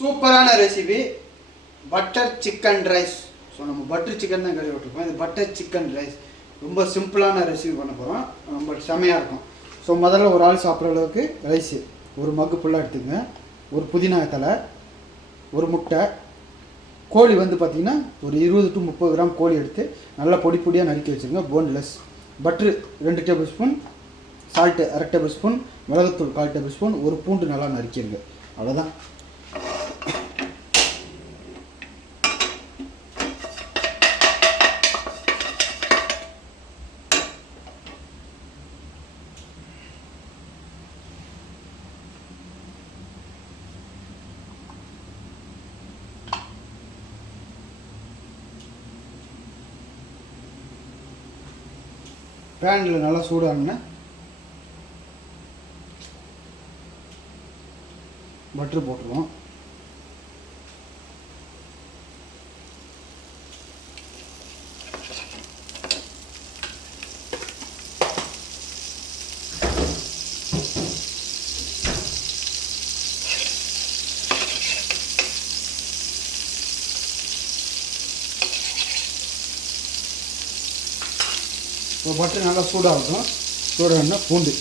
சூப்பரான recipe butter chicken rice. So நம்ம butter chicken தான் கறி விட்டுருக்கோம். இது பட்டர் சிக்கன் ரைஸ் ரொம்ப சிம்பிளான ரெசிபி பண்ண போகிறோம். ரொம்ப செமையாக இருக்கும். ஸோ முதல்ல ஒரு ஆள் சாப்பிட்ற அளவுக்கு ரைஸு ஒரு மக்கு ஃபுல்லாக எடுத்துங்க. ஒரு புதினா தலை, ஒரு முட்டை, கோழி வந்து பார்த்திங்கன்னா ஒரு 20 to 30 கிராம் கோழி எடுத்து நல்லா பொடி பொடியாக நறுக்கி வச்சுருங்க. Boneless. Butter 2 table spoon, salt 1/2 table spoon, மிளகுத்தூள் 1/4 டேபிள் ஸ்பூன், ஒரு பூண்டு நல்லா நறுக்கிடுங்க. அவ்வளோதான். பேனில் நல்லா சூடான பட்டர் போட்டுருவோம். இப்போ பட்டர் நல்லா சூடாகட்டும். சூடாகனா பூண்டு,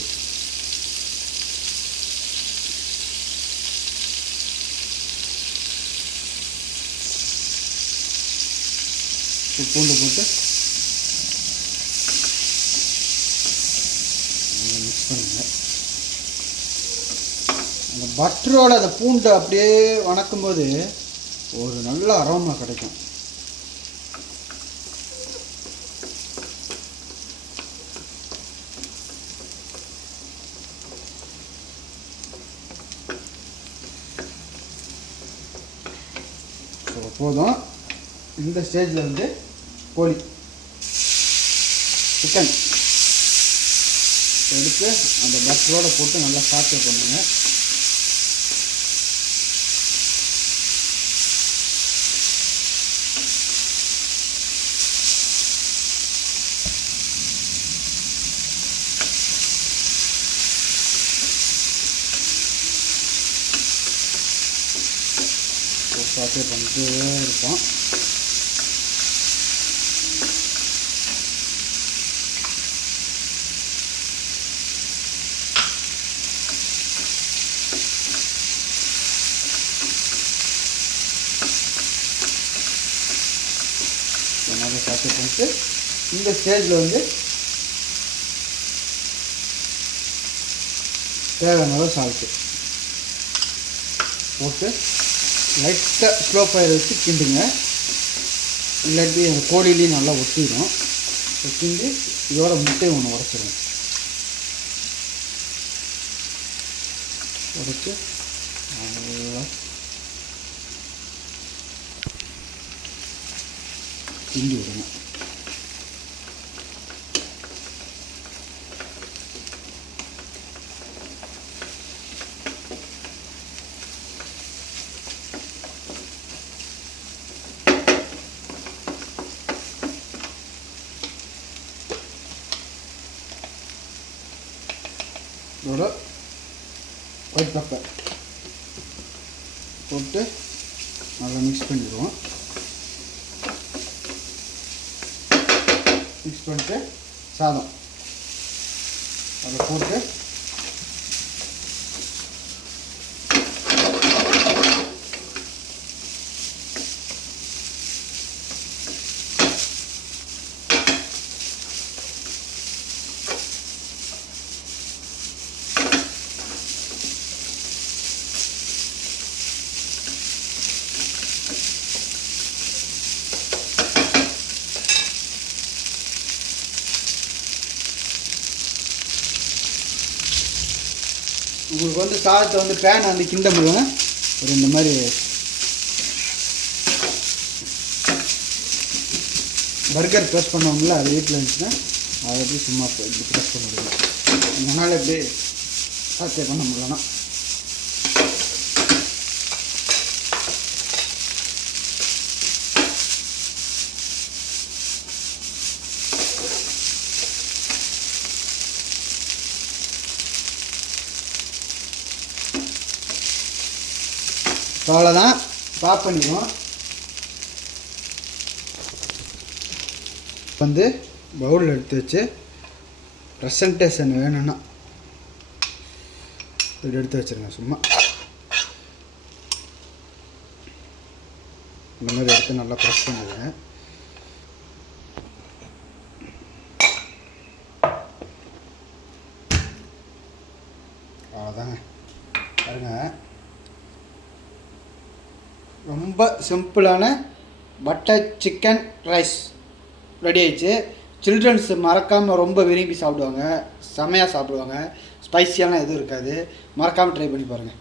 பூண்டு போட்டு மிக்ஸ் பண்ணுங்க. அந்த பட்டரோட அந்த பூண்டை அப்படியே வணக்கும்போது ஒரு நல்ல அரோமா கிடைக்கும். போதும். இந்த ஸ்டேஜில் வந்து கோழி சிக்கன் எடுத்து அந்த பட்டரோடு போட்டு நல்லா சாப்பிட்டு பண்ணுங்க. சாப்பிட்டு பண்ணிட்டு இருப்போம். நல்லா சாப்பிட்டு பண்ணிட்டு இந்த ஸ்டேஜில் வந்து தேவையான அளவு சால்ட்டு போட்டு லைட்டாக ஸ்லோ ஃபயர் வச்சு கிண்டுங்க. இல்லாட்டி அந்த கோழிலையும் நல்லா ஒட்டிடும். கிண்டி இதோட முட்டையை ஒன்று உடைச்சிடும். உடைச்சி நல்லா கிண்டி விடுங்க. இதோட ஒயிட் பெப்பர் போட்டு நல்லா மிக்ஸ் பண்ணிடுவோம். மிக்ஸ் பண்ணிட்டு சாதம் அதை போட்டு உங்களுக்கு வந்து சாதத்தை வந்து பேன் வந்து கிண்ட முடியும். ஒரு இந்த மாதிரி பர்கர் ப்ரெஸ் பண்ணுவோம்ல, அது வீட்டில் இருந்துச்சுன்னா அதை எப்படி சும்மா இப்படி ப்ரெஸ் பண்ண முடியும். அதனால் எப்படி சாத்திய பண்ண முடியலன்னா அவ்வளோதான். ஆஃப் பண்ணிடுவோம். வந்து பவுலில் எடுத்து வச்சு ப்ரெசன்டேஷன் வேணும்னா இப்படி எடுத்து வச்சுருங்க. சும்மா இந்த மாதிரி எடுத்து நல்லா ப்ரெஸ் பண்ணிடுங்க. அவ்வளோதாங்க. பாருங்க, ரொம்ப சிம்பிளான பட்டர் சிக்கன் ரைஸ் ரெடி ஆயிடுச்சு. சில்ட்ரன்ஸ் மறக்காமல் ரொம்ப விரும்பி சாப்பிடுவாங்க, செமையாக சாப்பிடுவாங்க. ஸ்பைசியாலாம் எதுவும் இருக்காது. மறக்காமல் ட்ரை பண்ணி பாருங்கள்.